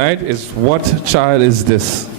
Right? Is What Child Is This?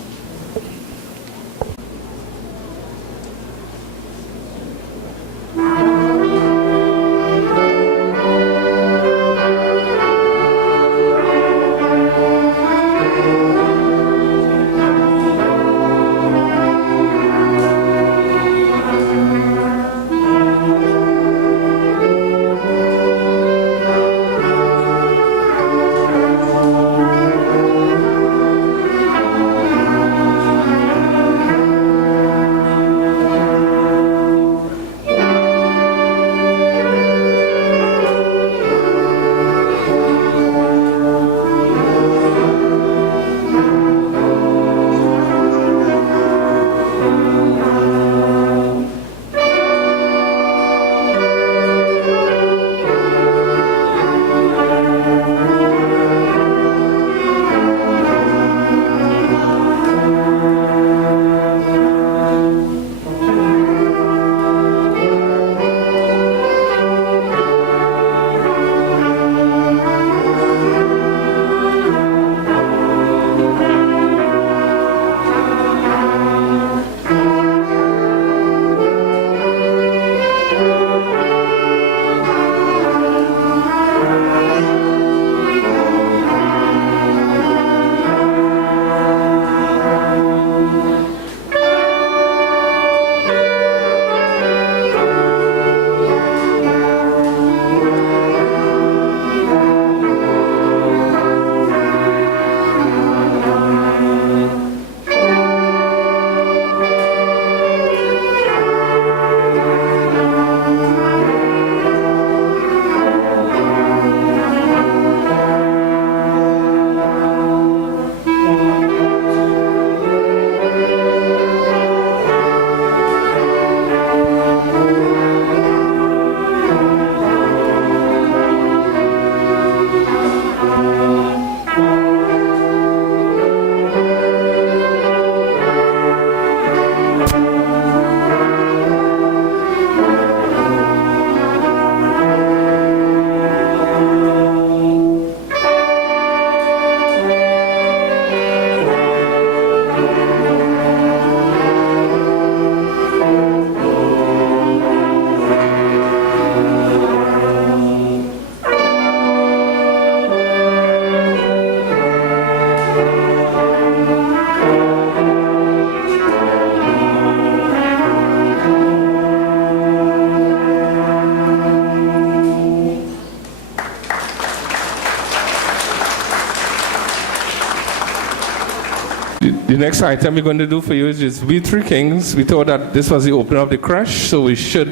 The next item we're going to do for you is just We Three Kings. We thought that this was the opening of the Creche, so we should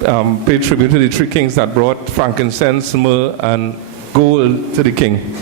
pay tribute to the three kings that brought frankincense, myrrh, and gold to the king.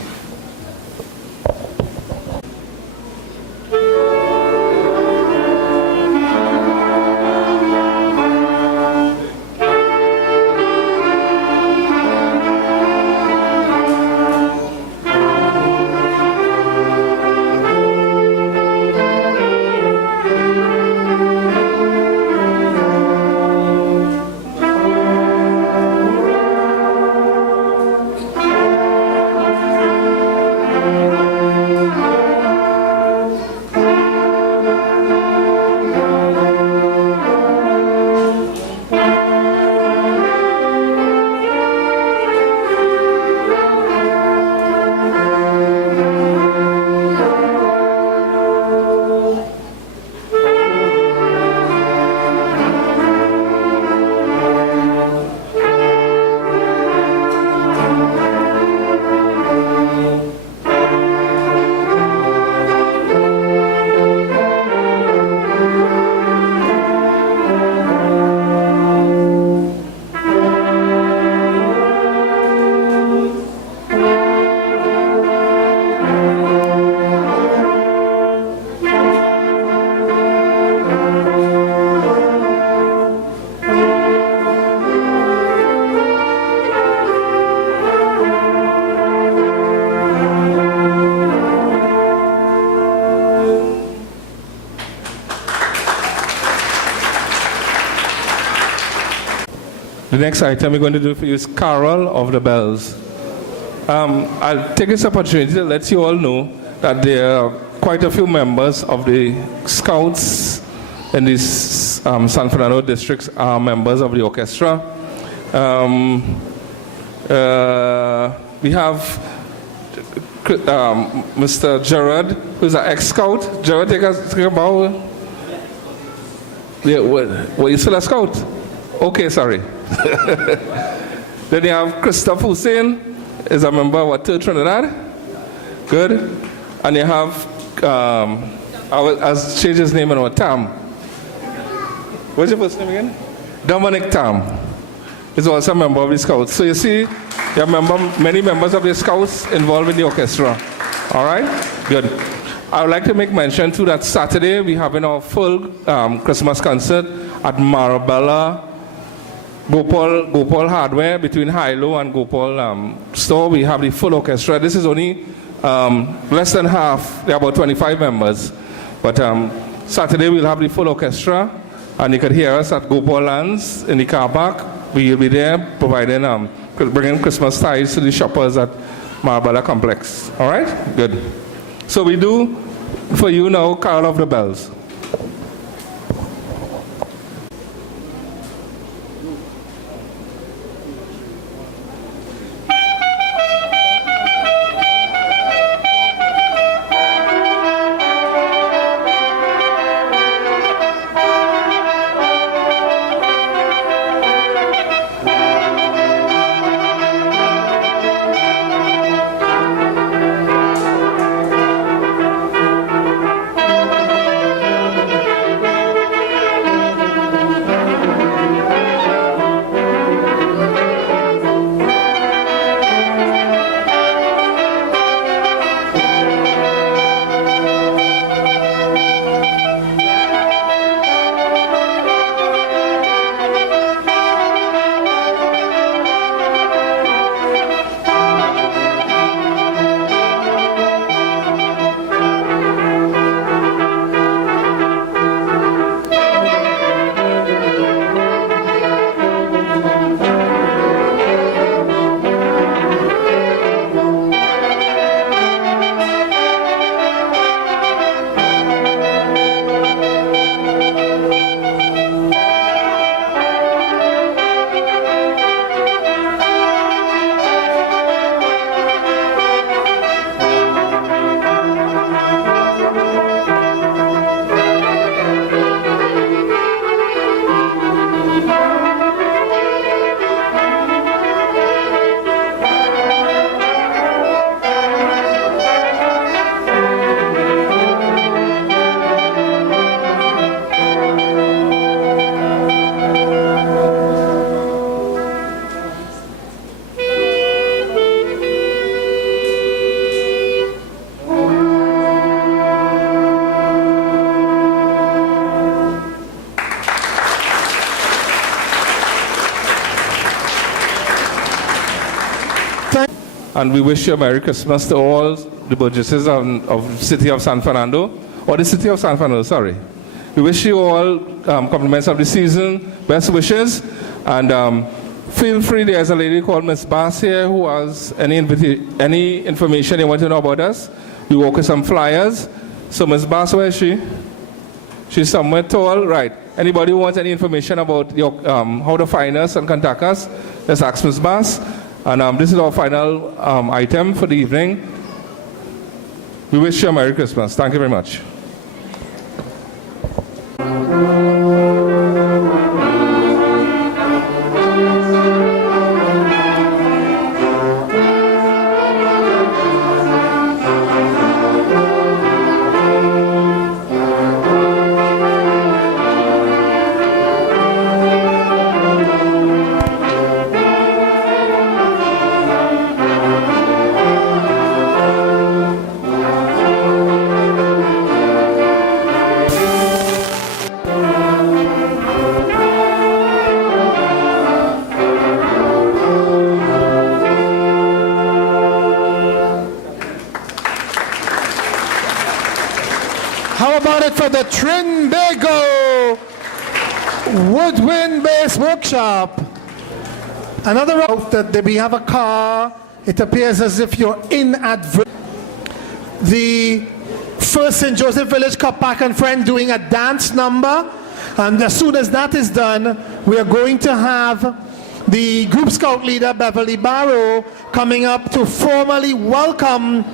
The next item we're going to do for you is Carol of the Bells. I'll take this opportunity to let you all know that there are quite a few members of the Scouts in this San Fernando districts are members of the orchestra. We have Mr. Gerard, who's an ex-scout. Gerard, take a bow. Yeah, were you still a scout? Okay, sorry. Then you have Christophe Hussein, is a member of what, Trinidad? Good. And you have, I'll change his name now, Tam. What's your first name again? Dominic Tam is also a member of the Scouts. So you see, you have many members of the Scouts involved in the orchestra. All right? Good. I would like to make mention too that Saturday we have our full Christmas concert at Marabella Gopal Hardware between Hilo and Gopal store. We have the full orchestra. This is only less than half. There are about 25 members. But Saturday we'll have the full orchestra, and you can hear us at Gopal Lands in the car park. We'll be there providing bringing Christmas ties to the shoppers at Marabella Complex. All right? Good. So we do for you now, Carol of the Bells. And we wish you a Merry Christmas to all the Burgesses of the city of San Fernando, or the city of San Fernando, sorry. We wish you all compliments of the season, best wishes, and feel free, there's a lady called Miss Bass here who has any information you want to know about us. We work with some flyers. So Miss Bass, where is she? She's somewhere tall, right. Anybody who wants any information about your, how to find us and contact us, let's ask Miss Bass. And this is our final item for the evening. We wish you a Merry Christmas. Thank you very much. How about it for the Trinidad Woodwind Bass Workshop? Another out that we have a car. It appears as if you're inadvertent. the First St. Joseph Village Cup Pack and Friend doing a dance number. And as soon as that is done, we are going to have the Group Scout leader, Beverly Barrow, coming up to formally welcome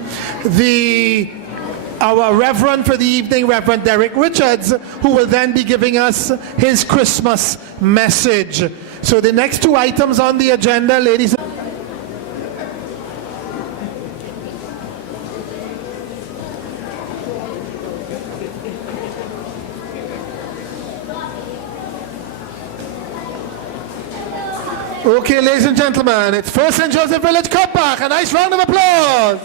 our Reverend for the evening, Reverend Derek Richards, who will then be giving us his Christmas message. So the next two items on the agenda, ladies and okay, ladies and gentlemen, it's First St. Joseph Village Cup Pack. A nice round of applause.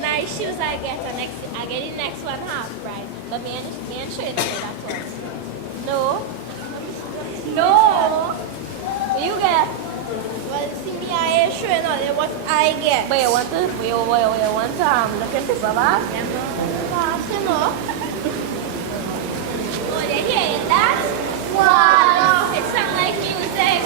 Nice shoes I get. I get the next one half price. But me and Trinidad, that's what. No. You get. Well, see me, I ain't sure not what I get. But you want to look at the baba? You know. Oh, they hear that? Wow. It sounds like music.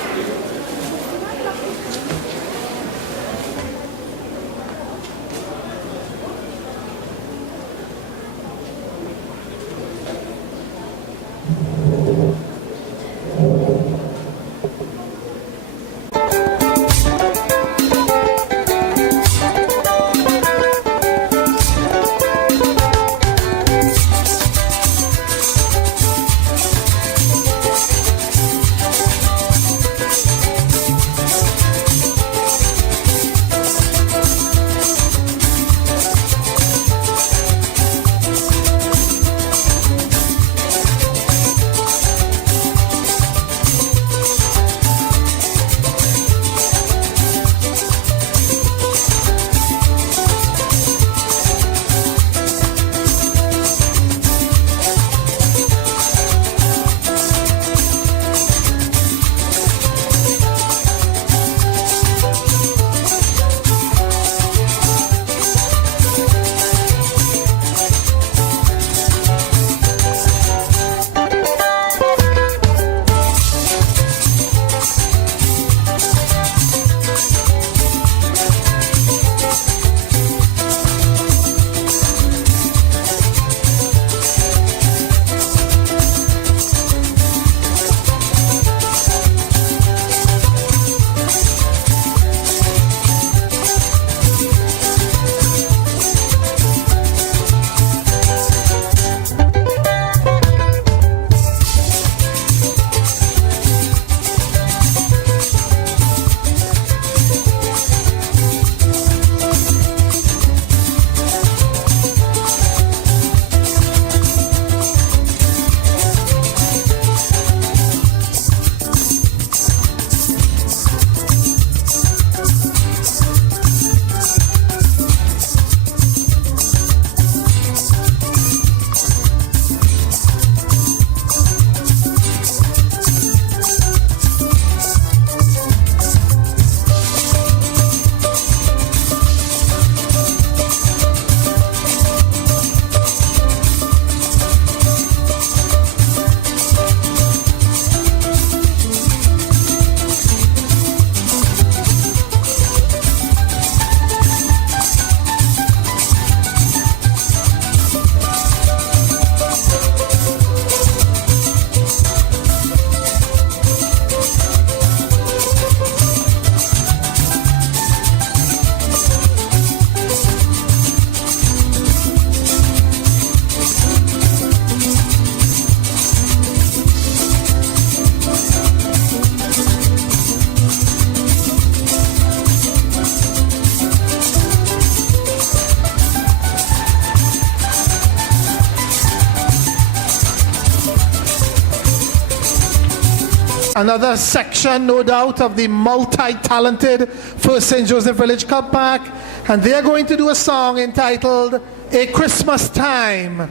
another section, no doubt, of the multi-talented First St. Joseph Village Cup Pack, and they're going to do a song entitled A Christmas Time.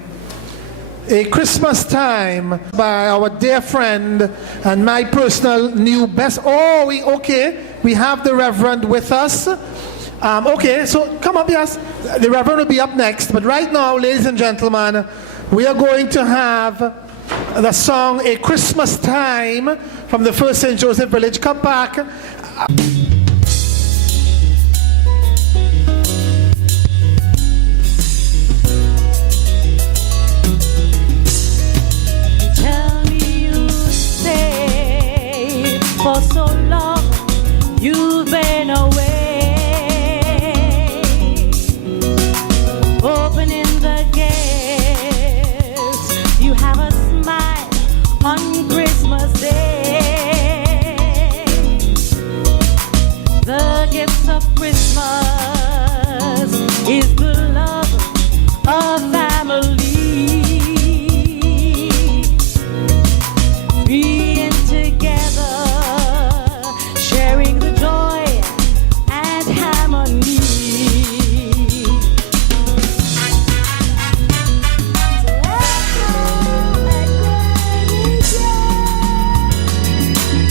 A Christmas Time by our dear friend and my personal new best. We have the Reverend with us. Okay, so come up, yes. The Reverend will be up next. But right now, ladies and gentlemen, we are going to have the song A Christmas Time from the First St. Joseph Village Cup Pack. For so long you've been away, opening the gates. You have a smile on Christmas Day. The gifts of Christmas is the love of family. Being together, sharing the joy and harmony.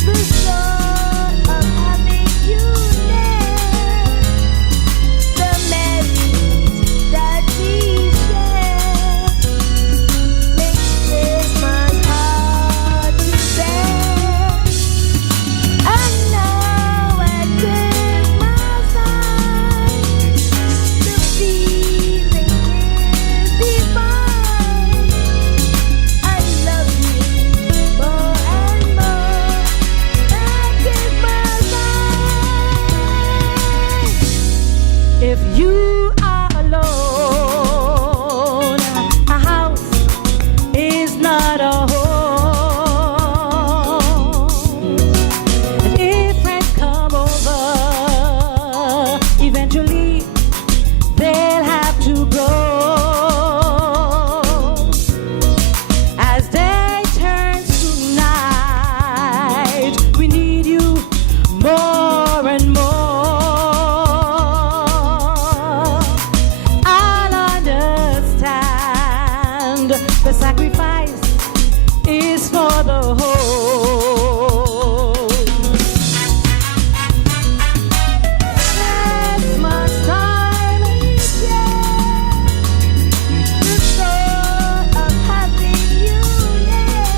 The thought of having you near, the memories that we share, makes Christmas hard to bear. And now at Christmas time, the feeling is divine. I love you more and more at Christmas time. If you are alone, a house is not a home. And if friends come over, eventually they'll have to go. As day turns to night, we need you more and more. I'll understand the sacrifice is for the whole. Christmas time each year, the thought of having you near,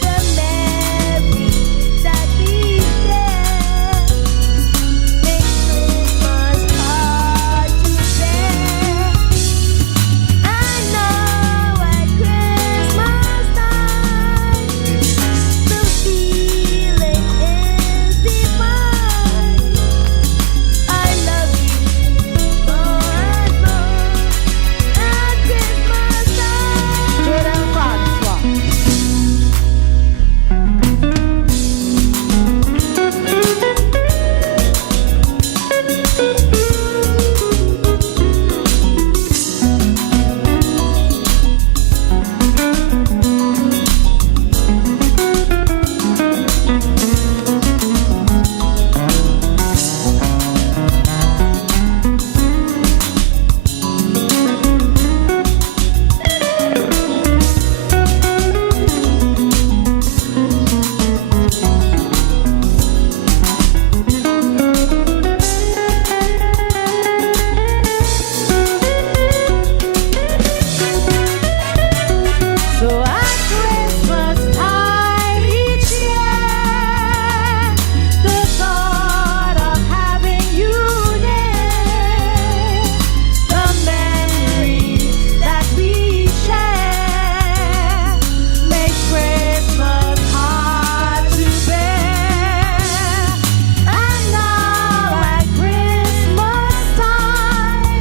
the memories that we share, makes Christmas hard to bear. I know at Christmas time, the feeling is divine. I love you more and more at Christmas time. Jordan Francois. So at Christmas time each year, the thought of having you near, the memories that we share, makes Christmas hard to bear. And now at Christmas time,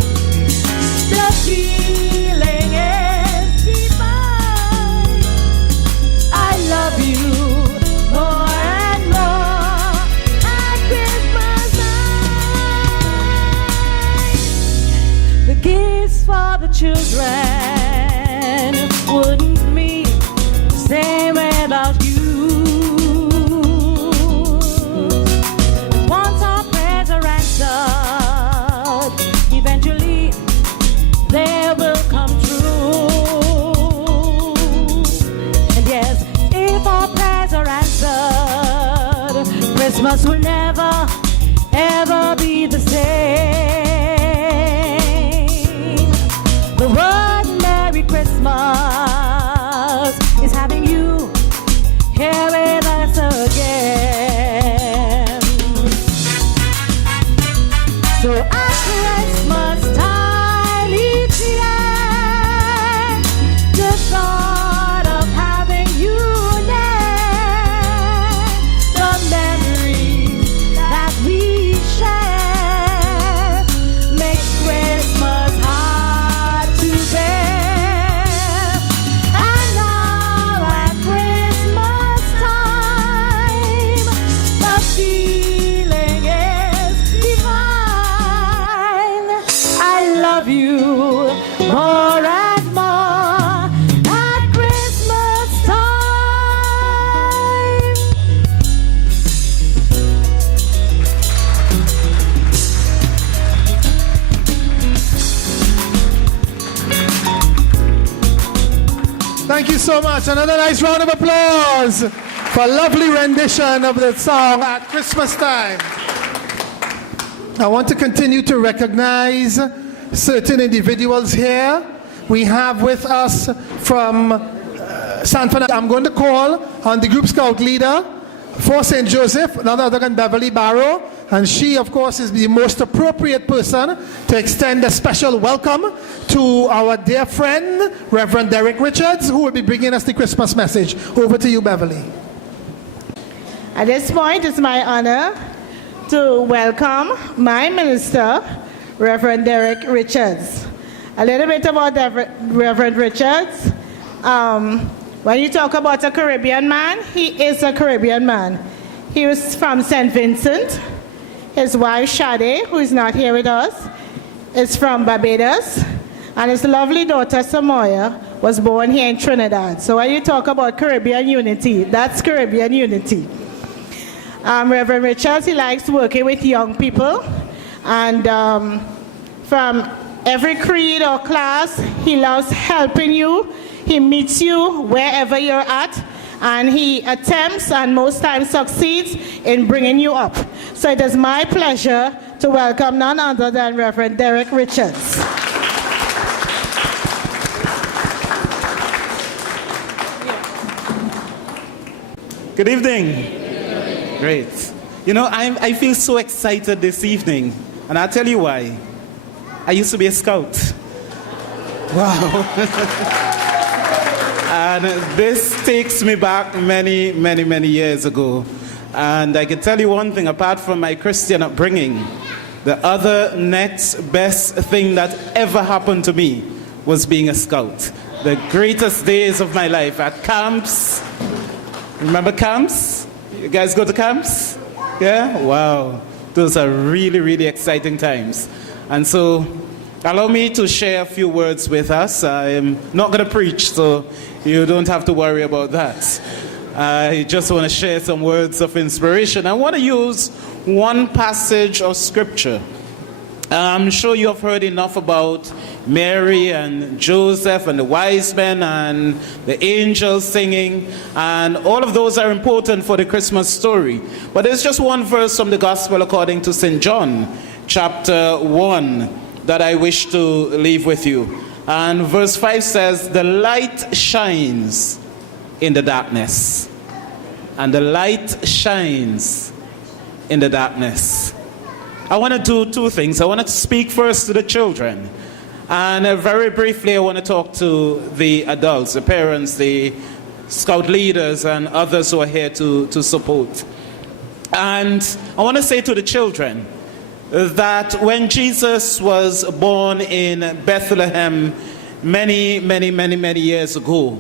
the feeling is divine. I love you more and more at Christmas time. The gifts for the children wouldn't mean the same without you. Once our prayers are answered, eventually they will come true. Christmas will never, ever be the same. The word Merry Christmas is having you here with us again. So at Christmas time each year, the thought of having you near, the memories that we share, makes Christmas hard to bear. And now at Christmas time, the feeling is divine. I love you more and more at Christmas time. Thank you so much. Another nice round of applause for a lovely rendition of the song at Christmas time. I want to continue to recognize certain individuals here. We have with us from San Fernando. I'm going to call on the Group Scout leader for St. Joseph, none other than Beverly Barrow, and she, of course, is the most appropriate person to extend a special welcome to our dear friend, Reverend Derek Richards, who will be bringing us the Christmas message. Over to you, Beverly. At this point, it's my honor to welcome my minister, Reverend Derek Richards. A little bit about Reverend Richards. When you talk about a Caribbean man, he is a Caribbean man. He was from St. Vincent. His wife, Shade, who is not here with us, is from Barbados. And his lovely daughter, Samoya, was born here in Trinidad. So when you talk about Caribbean unity, that's Caribbean unity. Reverend Richards, he likes working with young people. And from every creed or class, he loves helping you. He meets you wherever you're at, and he attempts and most times succeeds in bringing you up. So it is my pleasure to welcome none other than Reverend Derek Richards. Good evening. Great. You know, I feel so excited this evening, and I'll tell you why. I used to be a scout. Wow. And this takes me back many, many, many years ago. And I can tell you one thing, apart from my Christian upbringing, the other next best thing that ever happened to me was being a scout. The greatest days of my life at camps. Remember camps? You guys go to camps? Yeah? Wow. Those are really, really exciting times. And so, allow me to share a few words with us. I am not going to preach, so you don't have to worry about that. I just want to share some words of inspiration. I want to use one passage of scripture. I'm sure you have heard enough about Mary and Joseph and the wise men and the angels singing, and all of those are important for the Christmas story. But there's just one verse from the Gospel according to St. John, chapter 1, that I wish to leave with you. And verse 5 says, "The light shines in the darkness." And the light shines in the darkness. I want to do two things. I want to speak first to the children. And very briefly, I want to talk to the adults, the parents, the scout leaders, and others who are here to support. And I want to say to the children that when Jesus was born in Bethlehem many, many, many, many years ago,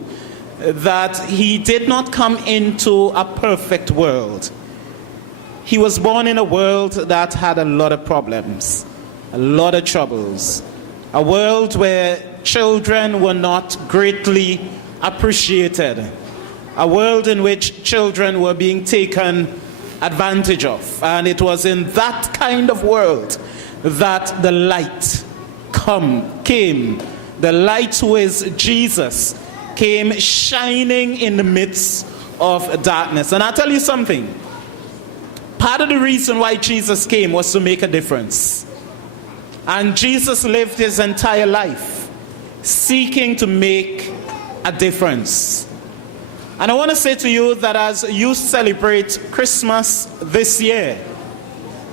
that he did not come into a perfect world. He was born in a world that had a lot of problems, a lot of troubles, a world where children were not greatly appreciated, a world in which children were being taken advantage of. And it was in that kind of world that the light came. The light, who is Jesus, came shining in the midst of darkness. And I'll tell you something. Part of the reason why Jesus came was to make a difference. And Jesus lived his entire life seeking to make a difference. And I want to say to you that as you celebrate Christmas this year,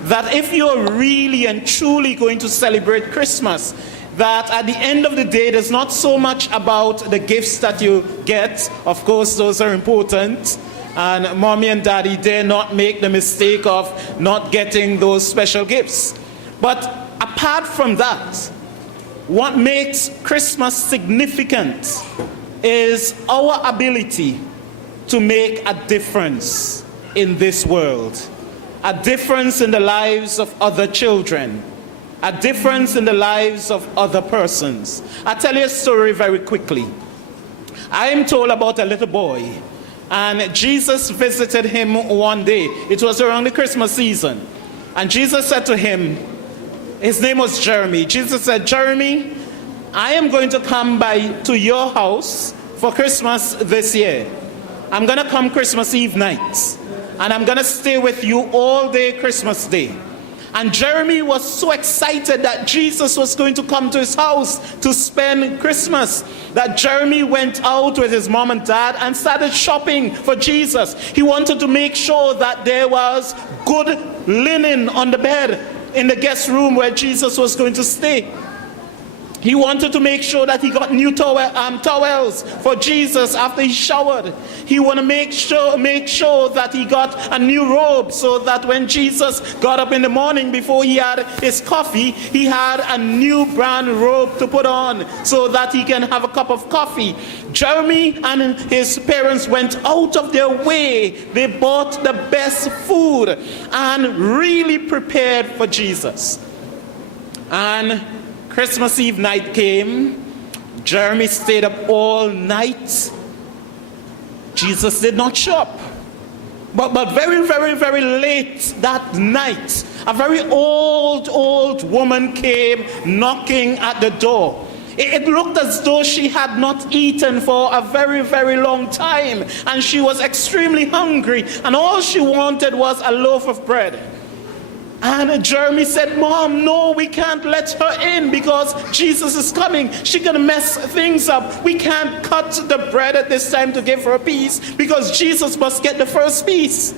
that if you're really and truly going to celebrate Christmas, that at the end of the day, it is not so much about the gifts that you get. Of course, those are important. And mommy and daddy dare not make the mistake of not getting those special gifts. But apart from that, what makes Christmas significant is our ability to make a difference in this world. A difference in the lives of other children. A difference in the lives of other persons. I'll tell you a story very quickly. I am told about a little boy, and Jesus visited him one day. It was around the Christmas season. And Jesus said to him, his name was Jeremy. Jesus said, Jeremy, I am going to come to your house for Christmas this year. I'm going to come Christmas Eve night. And I'm going to stay with you all day Christmas Day. And Jeremy was so excited that Jesus was going to come to his house to spend Christmas, that Jeremy went out with his mom and dad and started shopping for Jesus. He wanted to make sure that there was good linen on the bed in the guest room where Jesus was going to stay. He wanted to make sure that he got new towels for Jesus after he showered. He wanted to make sure that he got a new robe so that when Jesus got up in the morning before he had his coffee, he had a new brand robe to put on so that he can have a cup of coffee. Jeremy and his parents went out of their way. They bought the best food and really prepared for Jesus. And Christmas Eve night came. Jeremy stayed up all night. Jesus did not show up. But very, very, very late that night, a very old woman came knocking at the door. It looked as though she had not eaten for a very, very long time, and she was extremely hungry, and all she wanted was a loaf of bread. And Jeremy said, Mom, no, we can't let her in because Jesus is coming. She's going to mess things up. We can't cut the bread at this time to give her a piece because Jesus must get the first piece.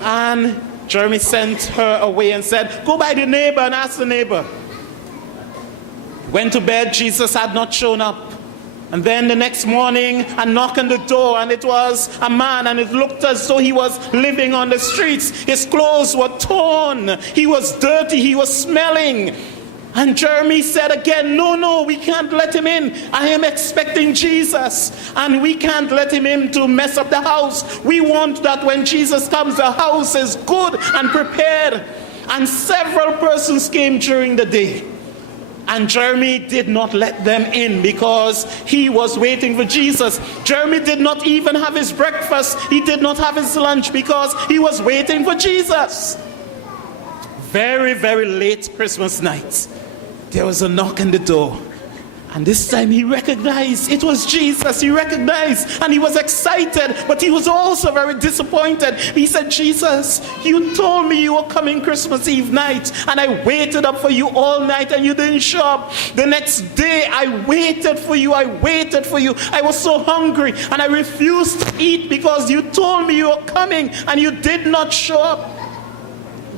And Jeremy sent her away and said, go by the neighbor and ask the neighbor. Went to bed, Jesus had not shown up. And then the next morning, a knock on the door, and it was a man, and it looked as though he was living on the streets. His clothes were torn. He was dirty. He was smelling. And Jeremy said again, no, we can't let him in. I am expecting Jesus, and we can't let him in to mess up the house. We want that when Jesus comes, the house is good and prepared. And several persons came during the day. And Jeremy did not let them in because he was waiting for Jesus. Jeremy did not even have his breakfast. He did not have his lunch because he was waiting for Jesus. Very, very late Christmas night, there was a knock on the door. And this time he recognized it was Jesus. He recognized, and he was excited, but he was also very disappointed. He said, Jesus, you told me you were coming Christmas Eve night, and I waited up for you all night, and you didn't show up. The next day, I waited for you. I was so hungry, and I refused to eat because you told me you were coming, and you did not show up.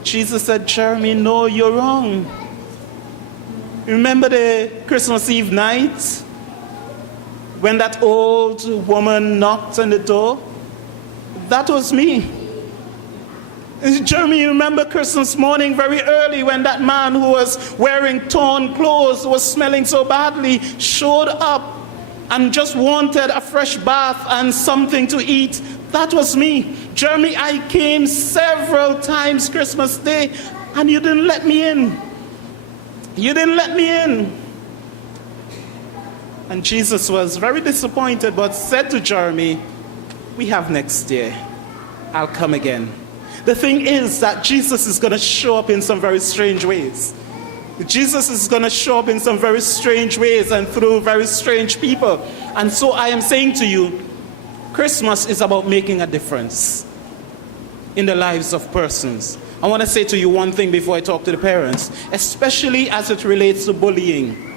Jesus said, Jeremy, no, you're wrong. Remember the Christmas Eve night when that old woman knocked on the door? That was me. Jeremy, you remember Christmas morning very early when that man who was wearing torn clothes, was smelling so badly, showed up and just wanted a fresh bath and something to eat? That was me. Jeremy, I came several times Christmas Day and you didn't let me in. You didn't let me in. And Jesus was very disappointed, but said to Jeremy, we have next year. I'll come again. The thing is that Jesus is going to show up in some very strange ways. Jesus is going to show up in some very strange ways and through very strange people. And so I am saying to you, Christmas is about making a difference. in the lives of persons. I want to say to you one thing before I talk to the parents, especially as it relates to bullying.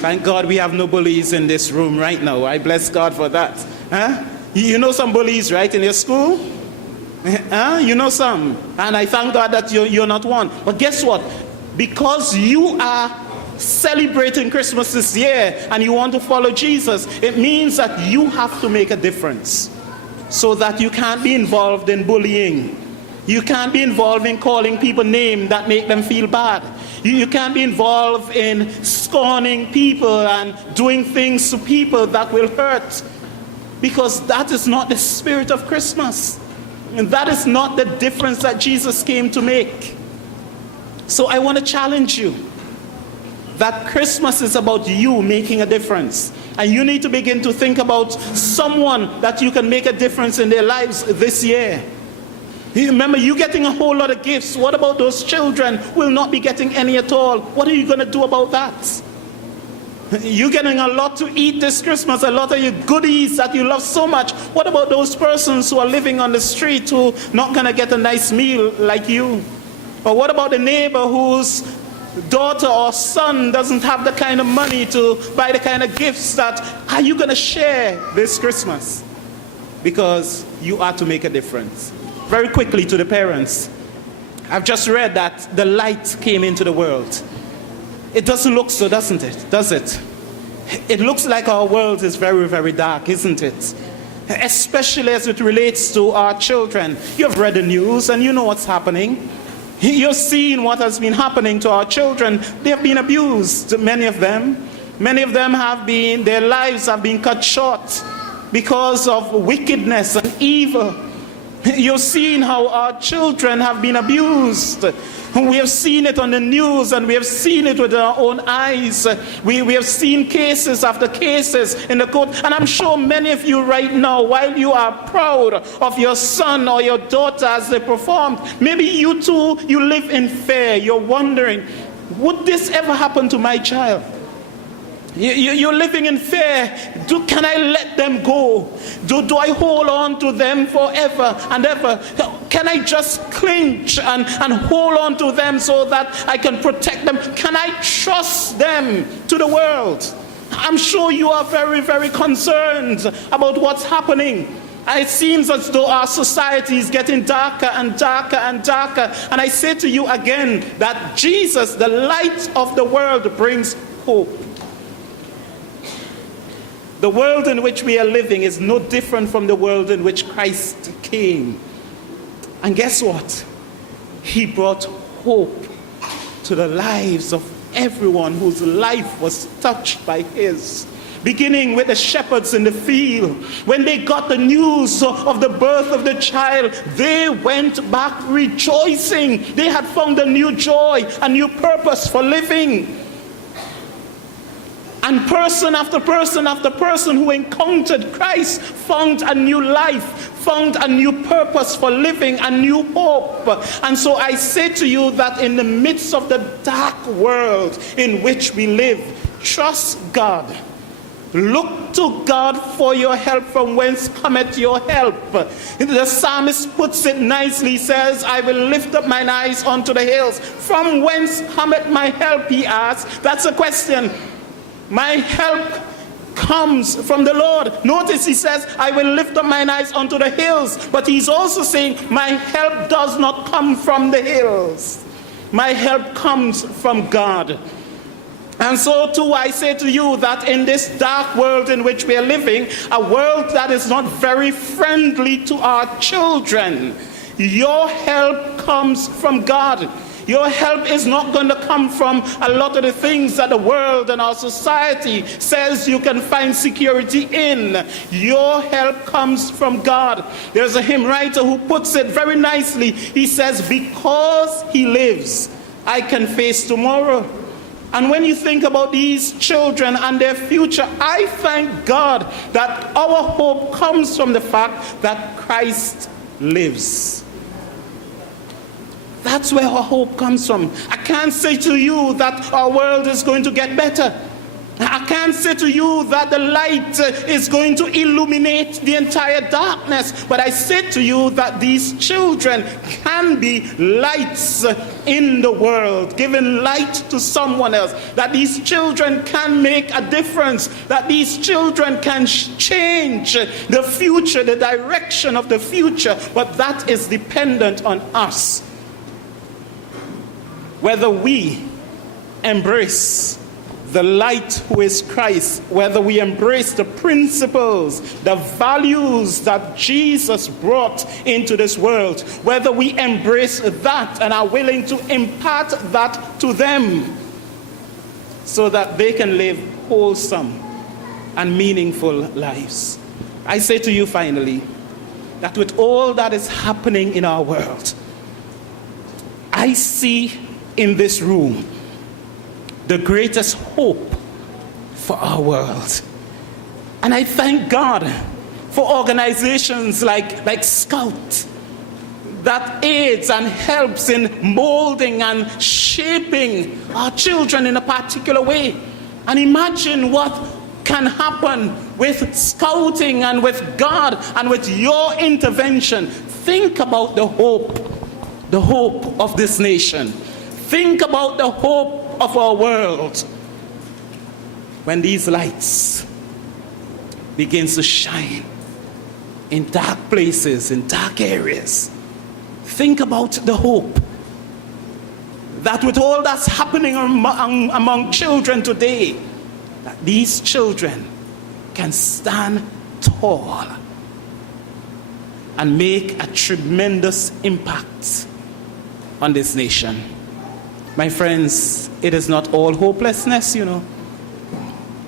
Thank God we have no bullies in this room right now. I bless God for that. Huh? You know some bullies, right, in your school? Huh? You know some. And I thank God that you're not one. But guess what? Because you are celebrating Christmas this year and you want to follow Jesus, it means that you have to make a difference. So that you can't be involved in bullying. You can't be involved in calling people names that make them feel bad. You can't be involved in scorning people and doing things to people that will hurt. Because that is not the spirit of Christmas. And that is not the difference that Jesus came to make. So I want to challenge you that Christmas is about you making a difference. And you need to begin to think about someone that you can make a difference in their lives this year. Remember, you're getting a whole lot of gifts. What about those children who will not be getting any at all? What are you going to do about that? You're getting a lot to eat this Christmas, a lot of your goodies that you love so much. What about those persons who are living on the street who are not going to get a nice meal like you? Or what about the neighbor whose daughter or son doesn't have the kind of money to buy the kind of gifts that are you going to share this Christmas? Because you are to make a difference. Very quickly to the parents. I've just read that the light came into the world. It doesn't look so, doesn't it? Does it? It looks like our world is very, very dark, isn't it? Especially as it relates to our children. You've read the news and you know what's happening. You've seen what has been happening to our children. They have been abused, many of them. Many of them their lives have been cut short because of wickedness and evil. You've seen how our children have been abused. We have seen it on the news and we have seen it with our own eyes. We have seen cases after cases in the court. And I'm sure many of you right now, while you are proud of your son or your daughter as they performed, maybe you too, you live in fear. You're wondering, would this ever happen to my child? You're living in fear. Can I let them go? Do I hold on to them forever and ever? Can I just clinch and hold on to them so that I can protect them? Can I trust them to the world? I'm sure you are very, very concerned about what's happening. It seems as though our society is getting darker and darker and darker. And I say to you again that Jesus, the light of the world, brings hope. The world in which we are living is no different from the world in which Christ came. And guess what? He brought hope to the lives of everyone whose life was touched by his. Beginning with the shepherds in the field. When they got the news of the birth of the child, they went back rejoicing. They had found a new joy, a new purpose for living. And person after person after person who encountered Christ found a new life, found a new purpose for living, a new hope. And so I say to you that in the midst of the dark world in which we live, trust God. Look to God for your help, from whence cometh your help. The psalmist puts it nicely. He says, I will lift up mine eyes unto the hills. From whence cometh my help, he asks. That's a question. My help comes from the Lord. Notice he says, I will lift up mine eyes unto the hills. But he's also saying, my help does not come from the hills. My help comes from God. And so too I say to you that in this dark world in which we are living, a world that is not very friendly to our children, your help comes from God. Your help is not going to come from a lot of the things that the world and our society says you can find security in. Your help comes from God. There's a hymn writer who puts it very nicely. He says, because he lives, I can face tomorrow. And when you think about these children and their future, I thank God that our hope comes from the fact that Christ lives. That's where our hope comes from. I can't say to you that our world is going to get better. I can't say to you that the light is going to illuminate the entire darkness, but I say to you that these children can be lights in the world, giving light to someone else, that these children can make a difference, that these children can change the future, the direction of the future, but that is dependent on us. Whether we embrace the light who is Christ, whether we embrace the principles, the values that Jesus brought into this world, whether we embrace that and are willing to impart that to them so that they can live wholesome and meaningful lives. I say to you finally, that with all that is happening in our world, I see in this room the greatest hope for our world. And I thank God for organizations like Scout that aids and helps in molding and shaping our children in a particular way. And imagine what can happen with scouting and with God and with your intervention. Think about the hope of this nation. Think about the hope of our world when these lights begins to shine in dark places, in dark areas. Think about the hope that with all that's happening among children today, that these children can stand tall and make a tremendous impact on this nation. My friends, it is not all hopelessness, you know.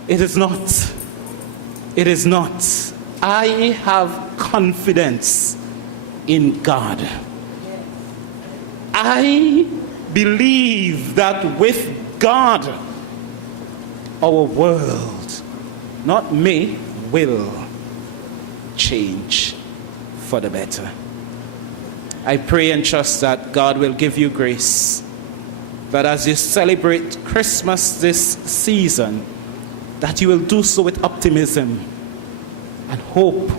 It is not. It is not. I have confidence in God. I believe that with God, our world not may, will change for the better. I pray and trust that God will give you grace, that as you celebrate Christmas this season, that you will do so with optimism and hope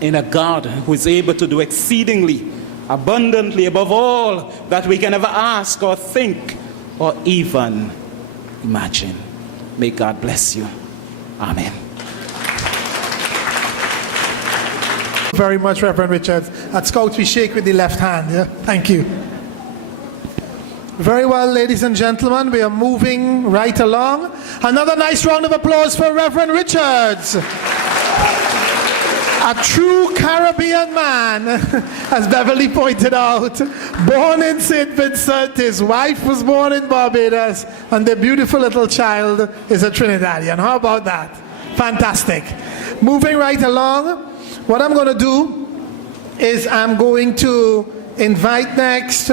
in a God who is able to do exceedingly, abundantly, above all that we can ever ask or think or even imagine. May God bless you. Amen. Very much, Reverend Richards. At Scouts, we shake with the left hand. Yeah? Thank you. Very well, ladies and gentlemen, we are moving right along. Another nice round of applause for Reverend Richards. A true Caribbean man, as Beverly pointed out. Born in St. Vincent, his wife was born in Barbados, and their beautiful little child is a Trinidadian. How about that? Fantastic. Moving right along, what I'm going to do is I'm going to invite next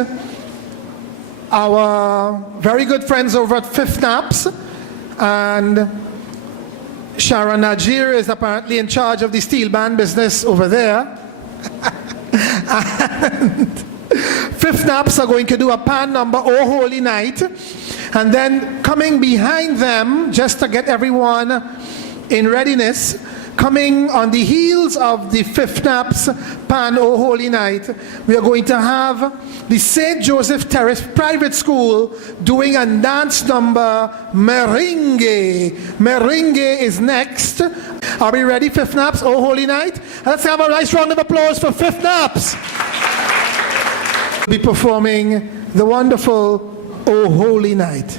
our very good friends over at Fifth Naps, and Sharon Najir is apparently in charge of the steel band business over there. And Fifth Naps are going to do a pan number, Oh Holy Night, and then coming behind them, just to get everyone in readiness, coming on the heels of the Fifth Naps Pan Oh Holy Night, we are going to have the St. Joseph Terrace Private School doing a dance number, Merengue. Merengue is next. Are we ready, Fifth Naps, Oh Holy Night? Let's have a nice round of applause for Fifth Naps. We'll be performing the wonderful Oh Holy Night.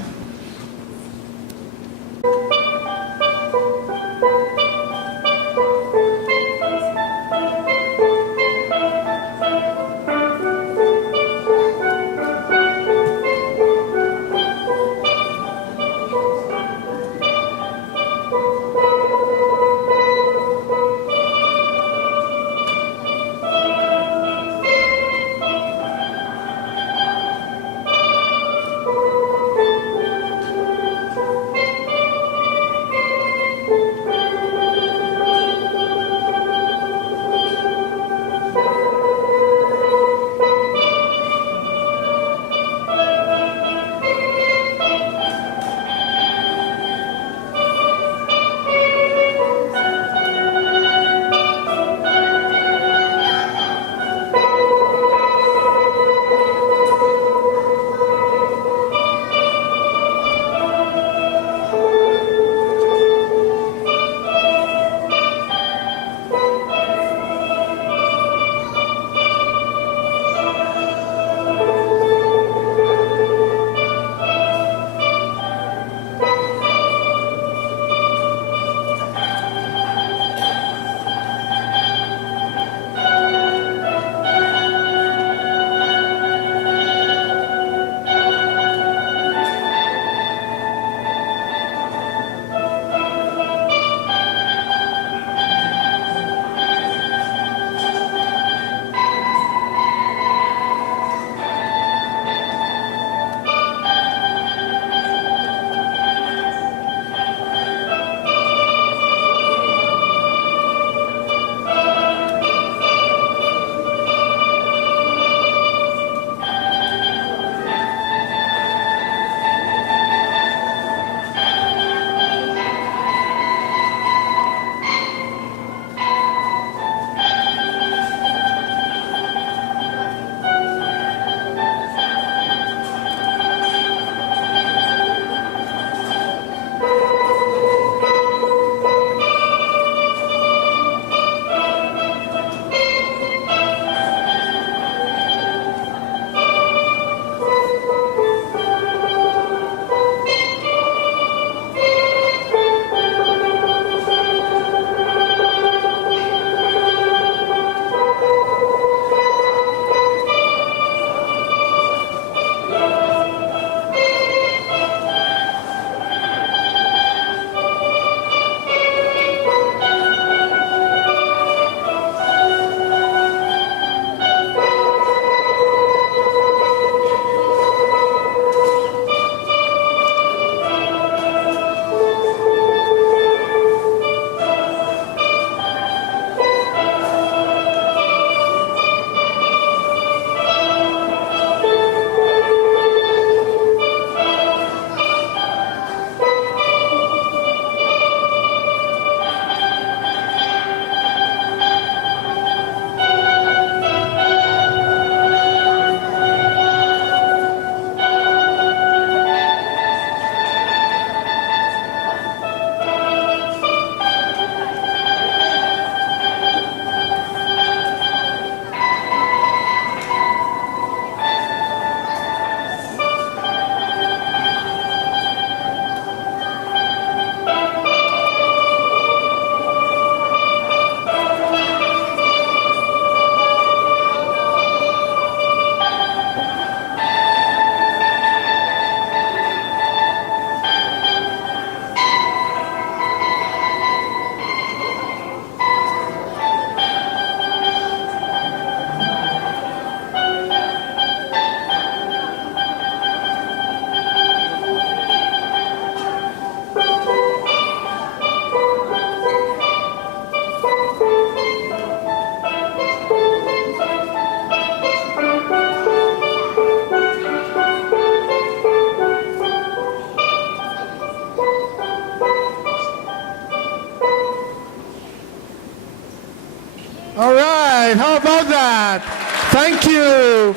right, how about that? Thank you.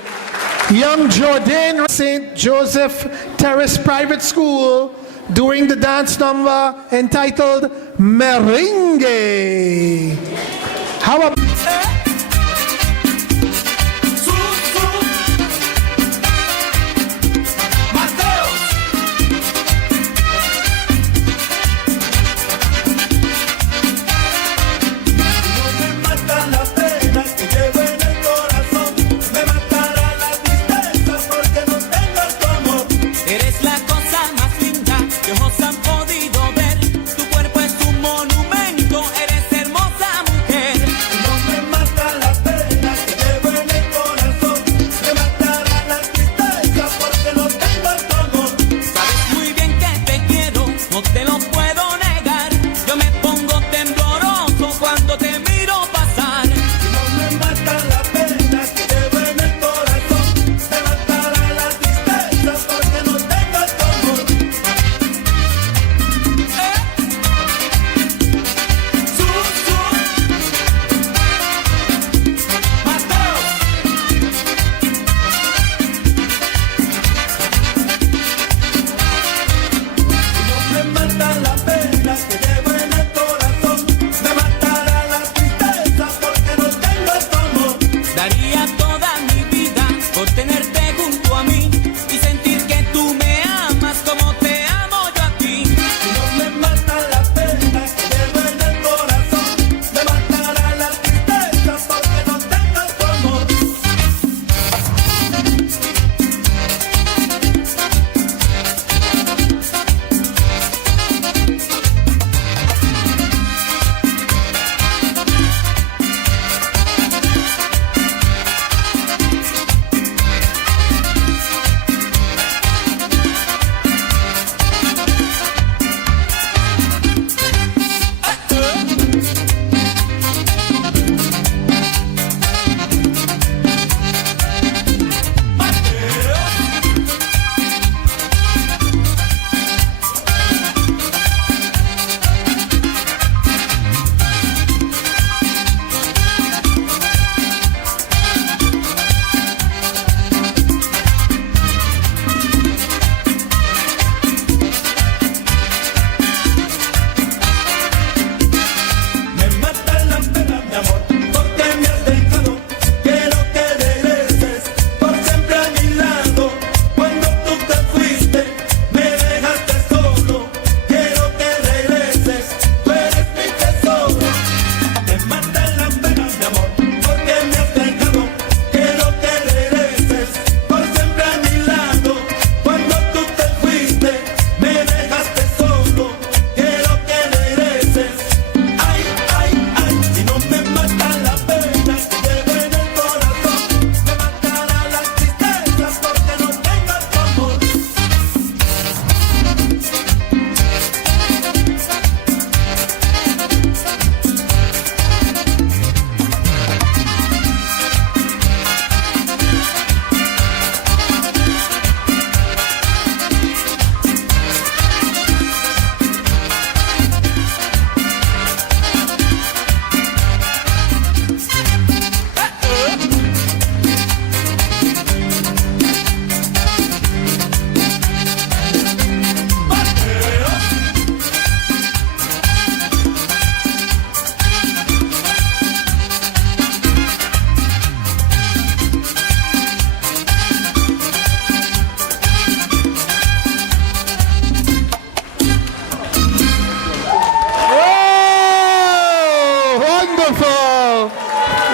Young Jordan, St. Joseph Terrace Private School, doing the dance number entitled Merengue. How about...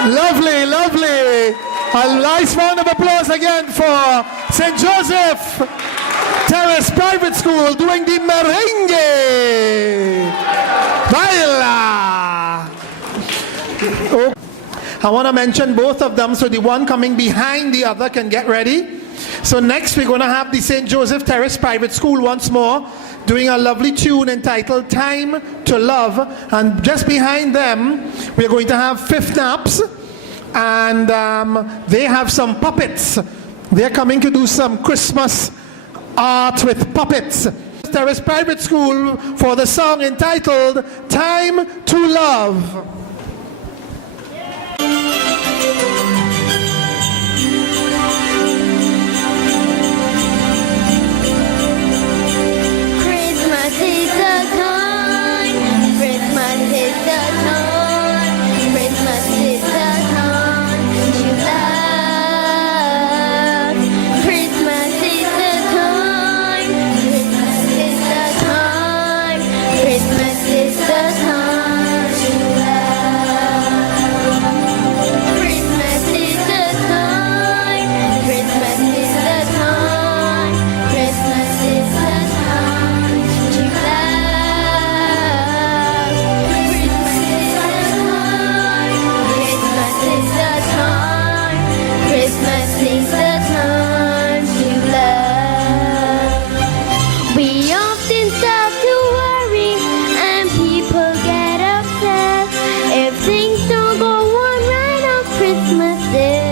Lovely, lovely. A nice round of applause again for St. Joseph Terrace Private School doing the merengue. Baila. Oh. I want to mention both of them so the one coming behind the other can get ready. So next we're going to have the St. Joseph Terrace Private School once more doing a lovely tune entitled Time to Love. And just behind them we're going to have Fifth Naps, and they have some puppets. They're coming to do some Christmas art with puppets. Terrace Private School for the song entitled Time to Love. Christmas Day.